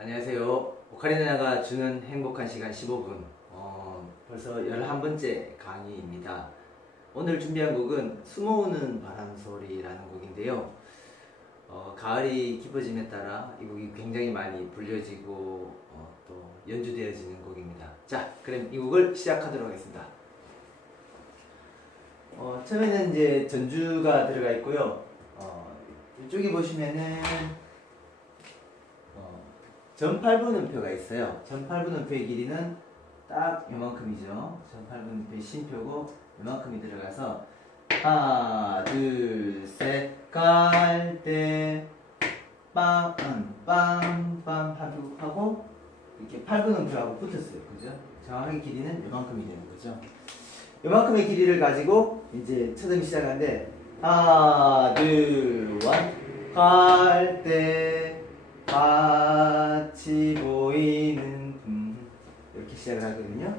안녕하세요. 오카리나가 주는 행복한 시간 15분. 벌써 11번째 강의입니다. 오늘 준비한 곡은 숨어오는 바람소리라는 곡인데요. 가을이 깊어짐에 따라 이 곡이 굉장히 많이 불려지고 또 연주되어지는 곡입니다. 자, 그럼 이 곡을 시작하도록 하겠습니다. 처음에는 이제 전주가 들어가 있고요. 이쪽에 보시면은 전8분음표가 있어요. 전8분음표의 길이는 딱 요만큼이죠. 전8분음표의 심표고 요만큼이 들어가서 하나 둘 셋 갈 때 빵빵빵 하고 이렇게 8분음표하고 붙었어요. 그죠? 정확하게 길이는 요만큼이 되는 거죠. 요만큼의 길이를 가지고 이제 쳐음이 시작하는데 하나 둘 원 갈 때 같이 보이는 이렇게 시작을 하거든요.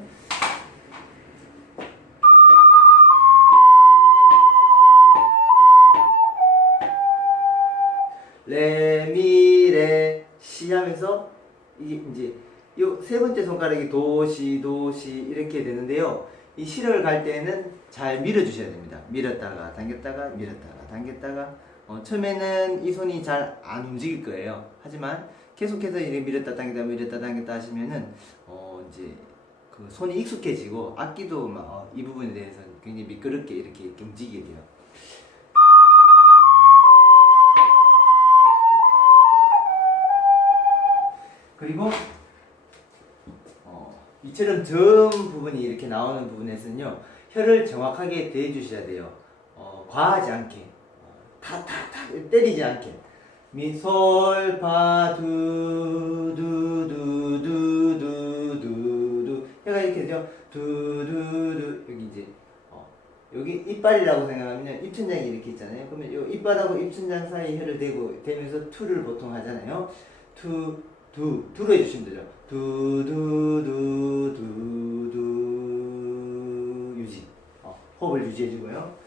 레미레 시 하면서 이게 이제 요 세 번째 손가락이 도시 이렇게 되는데요. 이 시를 갈 때는 잘 밀어 주셔야 됩니다. 밀었다가 당겼다가 밀었다가 당겼다가 처음에는 이 손이 잘 안 움직일 거예요. 하지만 계속해서 이렇게 밀었다 당겼다 하시면은 이제 그 손이 익숙해지고 악기도 막 이 부분에 대해서 굉장히 미끄럽게 이렇게 움직이게 돼요. 그리고 이처럼 점 부분이 이렇게 나오는 부분에서는요, 혀를 정확하게 대주셔야 돼요. 과하지 않게, 타타타 때리지 않게. 미, 솔, 파, 두, 두, 두, 두, 두, 두, 두. 혀가 이렇게 되죠. 두, 두, 두. 여기 이제, 여기 이빨이라고 생각하면요. 입천장이 이렇게 있잖아요. 그러면 요 이빨하고 입천장 사이 혀를 대면서 투를 보통 하잖아요. 두로 해주시면 되죠. 두, 유지. 호흡을 유지해주고요.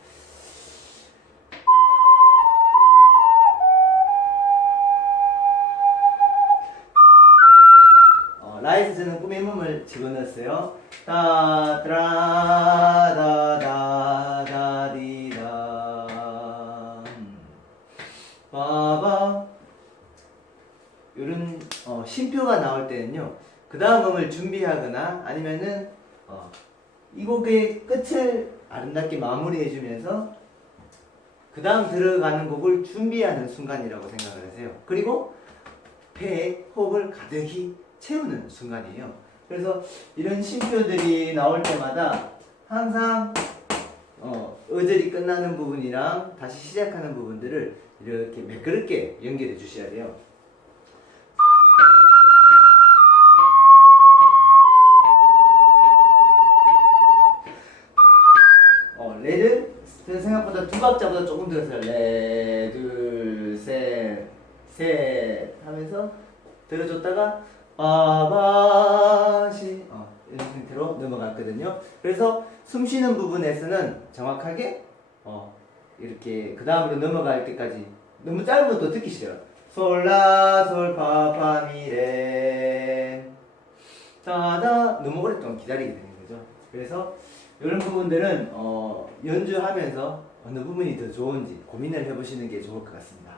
라에서 저는 꿈의 몸을 집어넣었어요. 따드라다다다디다 바바. 이런 쉼표가 나올 때는요, 그 다음 음을 준비하거나 아니면은 이 곡의 끝을 아름답게 마무리해 주면서 그 다음 들어가는 곡을 준비하는 순간이라고 생각을 하세요. 그리고 폐에 호흡을 가득히 채우는 순간이에요. 그래서 이런 쉼표들이 나올 때마다 항상 어절이 끝나는 부분이랑 다시 시작하는 부분들을 이렇게 매끄럽게 연결해 주셔야 돼요. 레를 생각보다 두 박자보다 조금 들었어요. 레, 둘, 셋, 셋 하면서 들어줬다가 바바시 이런 상태로 넘어갔거든요. 그래서 숨 쉬는 부분에서는 정확하게 이렇게 그 다음으로 넘어갈 때까지 너무 짧으면 또 듣기 싫어요. 솔라 솔파파미레 따다 너무 오랫동안 기다리게 되는 거죠. 그래서 이런 부분들은 연주하면서 어느 부분이 더 좋은지 고민을 해보시는 게 좋을 것 같습니다.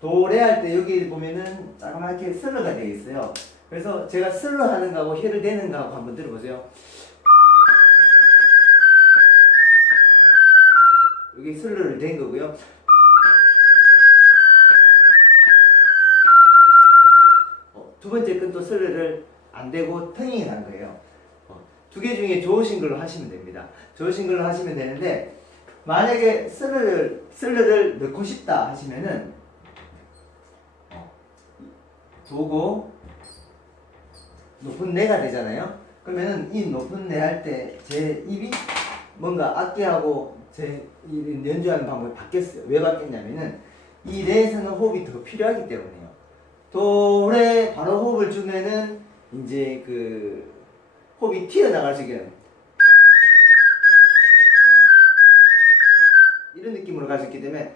도레 할 때 여기 보면은 자그맣게 슬러가 되어 있어요. 그래서 제가 슬러 하는 거하고 혀를 대는 거하고 한번 들어보세요. 여기 슬러를 댄 거고요. 두 번째 건 또 슬러를 안 대고 턴잉을 한 거예요. 두 개 중에 좋으신 걸로 하시면 됩니다. 좋으신 걸로 하시면 되는데, 만약에 슬러를 넣고 싶다 하시면은 두고 높은 내가 되잖아요. 그러면은 이 높은 내 할 때 제 입이 뭔가 악기하고 제 연주하는 방법이 바뀌었어요. 왜 바뀌었냐면은 이 레에서는 호흡이 더 필요하기 때문에요. 도레 바로 호흡을 주면은 이제 그 호흡이 튀어나갈 수 있게 이런 느낌으로 갈 수 있기 때문에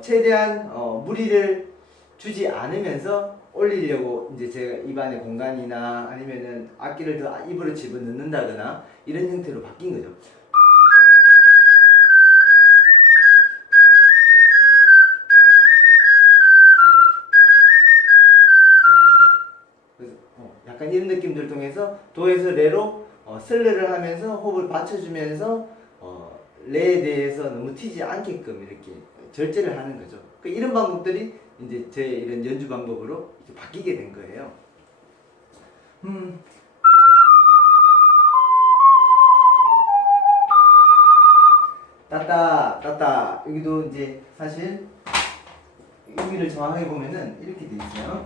최대한 무리를 주지 않으면서 올리려고 이제 제가 입안의 공간이나 아니면은 악기를 더 입으로 집어넣는다거나 이런 형태로 바뀐 거죠. 그래서 약간 이런 느낌들을 통해서 도에서 레로 슬르를 하면서 호흡을 받쳐주면서 레에 대해서 너무 튀지 않게끔 이렇게 절제를 하는 거죠. 이런 방법들이 이제 제 이런 연주 방법으로 이제 바뀌게 된 거예요. 따따 따따 여기도 이제 사실 여기를 정확하게 보면은 이렇게 돼 있어요.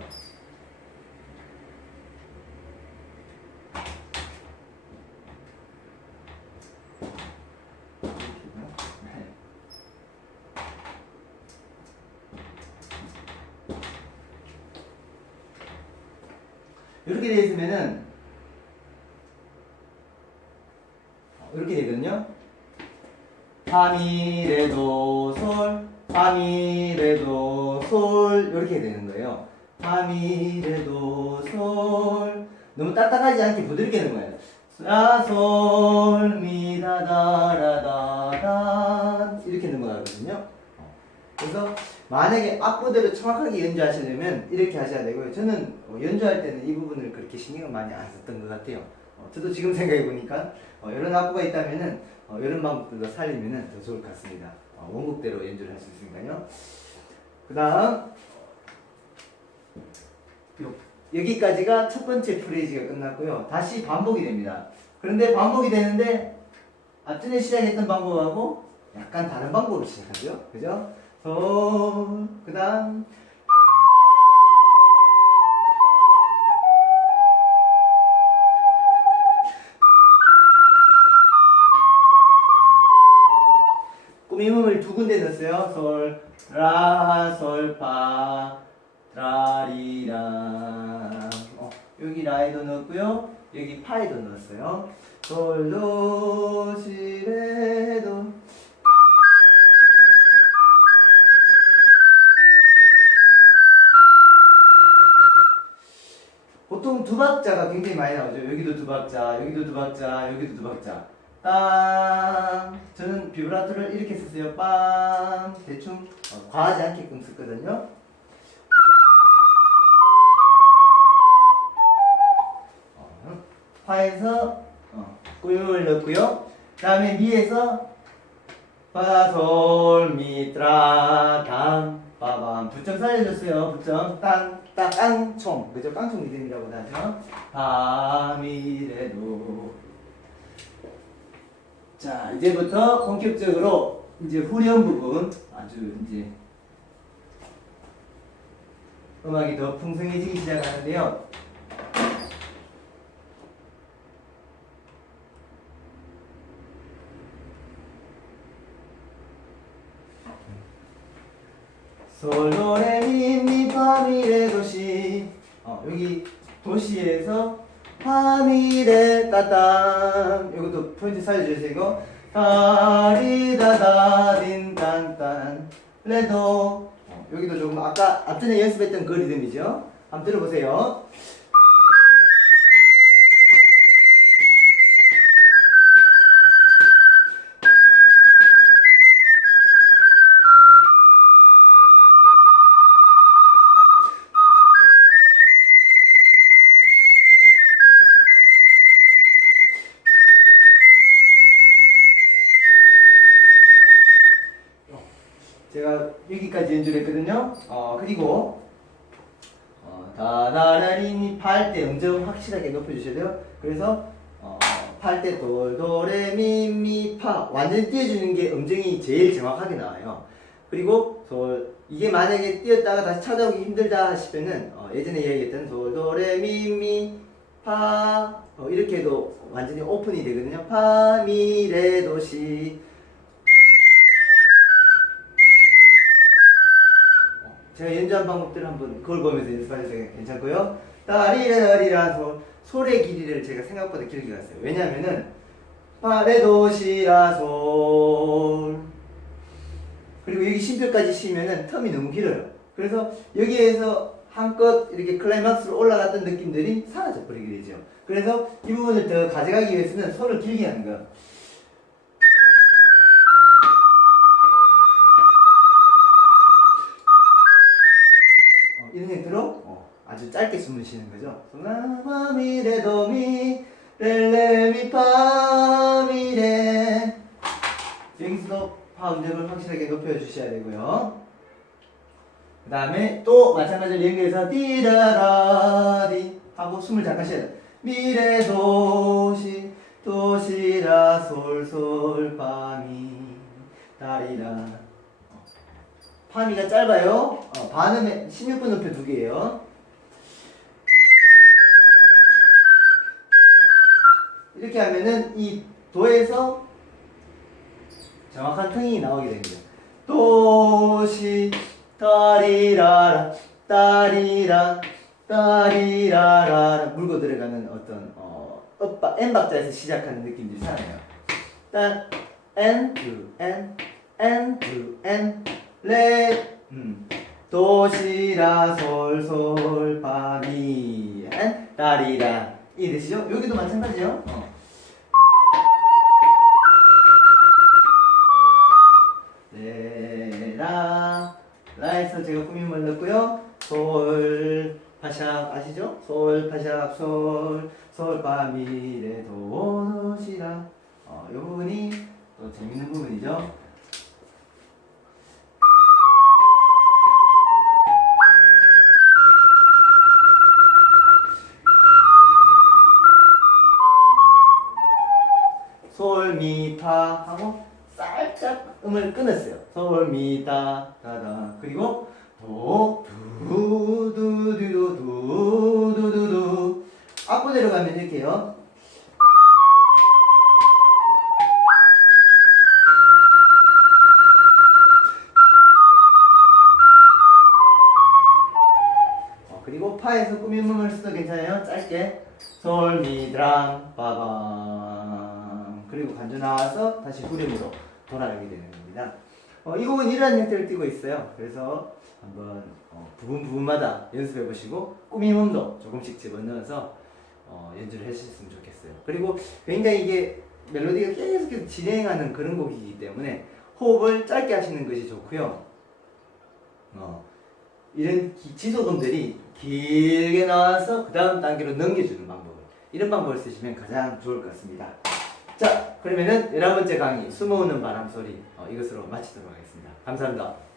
이렇게 되어 있으면은 이렇게 되거든요. 파미레도 솔, 파미레도 솔 이렇게 되는 거예요. 파미레도 솔 너무 딱딱하지 않게 부드럽게 하는 거예요. 라솔 미다다라다다 이렇게 넘어가거든요. 그래서 만약에 악보대로 정확하게 연주하시려면 이렇게 하셔야 되고요. 저는 연주할 때는 이 부분을 그렇게 신경을 많이 안 썼던 것 같아요. 저도 지금 생각해 보니까 이런 악보가 있다면은 이런 방법들도 살리면은 더 좋을 것 같습니다. 원곡대로 연주를 할 수 있으니까요. 그 다음 여기까지가 첫 번째 프레이즈가 끝났고요. 다시 반복이 됩니다. 그런데 반복이 되는데 앞전에 시작했던 방법하고 약간 다른 방법으로 시작하죠. 그죠? 솔, 그 다음 꾸밈음을 두 군데 넣었어요. 솔, 라, 솔, 파, 라리라. 여기 라에도 넣었고요. 여기 파에도 넣었어요. 솔, 도, 시, 레, 도. 보통 두 박자가 굉장히 많이 나오죠. 여기도 두 박자, 여기도 두 박자, 여기도 두 박자. 빵. 저는 비브라토를 이렇게 썼어요. 빵. 대충 과하지 않게끔 썼거든요. 파에서 꾸밈을 넣고요. 그 다음에 미에서 파솔 미트라 담 빠밤 부점 살려줬어요. 부점 땅 깡총 그죠? 깡총 리듬이라고 하죠. 밤이래도. 자 이제부터 본격적으로 이제 후렴 부분 아주 이제 음악이 더 풍성해지기 시작하는데요. 솔도레미미파미레 도시. 여기 도시에서 파미레 따땅 이것도 포인트 살려주세요. 이거 다리다다딘 딴딴 레도. 여기도 조금 아까 앞전에 연습했던 그 리듬이죠. 한번 들어보세요. 제가 여기까지 연주를 했거든요. 그리고 다다라리니 팔 때 음정 확실하게 높여주셔야 돼요. 그래서 팔 때 돌도레미미파 완전히 띄워주는 게 음정이 제일 정확하게 나와요. 그리고 이게 만약에 띄었다가 다시 찾아오기 힘들다 싶으면 예전에 이야기했던 돌도레미미파 이렇게 해도 완전히 오픈이 되거든요. 파미레도시. 제가 연주한 방법들을 한번 그걸 보면서 연습하셔도 괜찮고요. 따리라리라 솔의 길이를 제가 생각보다 길게 갔어요. 왜냐면은 파레도시라 솔 그리고 여기 쉼표까지 쉬면은 텀이 너무 길어요. 그래서 여기에서 한껏 이렇게 클라이막스로 올라갔던 느낌들이 사라져 버리게 되죠. 그래서 이 부분을 더 가져가기 위해서는 손을 길게 하는 거. 이런 형태로 아주 짧게 숨을 쉬는 거죠. 마미레도미 렐레미파미레. 여기서도 파 음정을 확실하게 높여주셔야 되고요. 그 다음에 또 마찬가지로 연결해서 띠라라디 하고 숨을 잠깐 쉬어야 돼요. 미레도시 도시라 솔솔 파미 다리라. 파미가 짧아요. 반음에 16분 높여 2개예요. 이렇게 하면은 이 도에서 정확한 텅이 나오게 됩니다. 도시 따리라라 따리라 따리라라 물고 들어가는 어떤 N 박자에서 시작하는 느낌들이 살아요. 따 N to N N to N 레 도시라 솔솔 파미 엔 따리라 이해되시죠? 여기도 마찬가지요. 레라 라에서 제가 꾸밈을 넣고요. 솔 파샵 아시죠? 솔 파샵 솔 파미레 도시라. 이 부분이 또 재밌는 부분이죠. 솔, 미, 파 하고 살짝 음을 끊었어요. 솔, 미, 다, 다다. 그리고 도, 두, 두, 두, 두, 두, 두, 두. 앞으로 가면 이렇게요. 그리고 파에서 꾸밈음을 써도 괜찮아요. 짧게 솔, 미, 드람, 빠밤. 그리고 간주 나와서 다시 후렴으로 돌아가게 되는 겁니다. 이 곡은 이러한 형태를 띠고 있어요. 그래서 한번 부분마다 연습해 보시고 꾸밈음도 조금씩 집어넣어서 연주를 해주셨으면 좋겠어요. 그리고 굉장히 이게 멜로디가 계속해서 진행하는 그런 곡이기 때문에 호흡을 짧게 하시는 것이 좋고요. 이런 지소음들이 길게 나와서 그 다음 단계로 넘겨주는 방법을 이런 방법을 쓰시면 가장 좋을 것 같습니다. 자, 그러면은 11번째 강의 숨어오는 바람소리 이것으로 마치도록 하겠습니다. 감사합니다.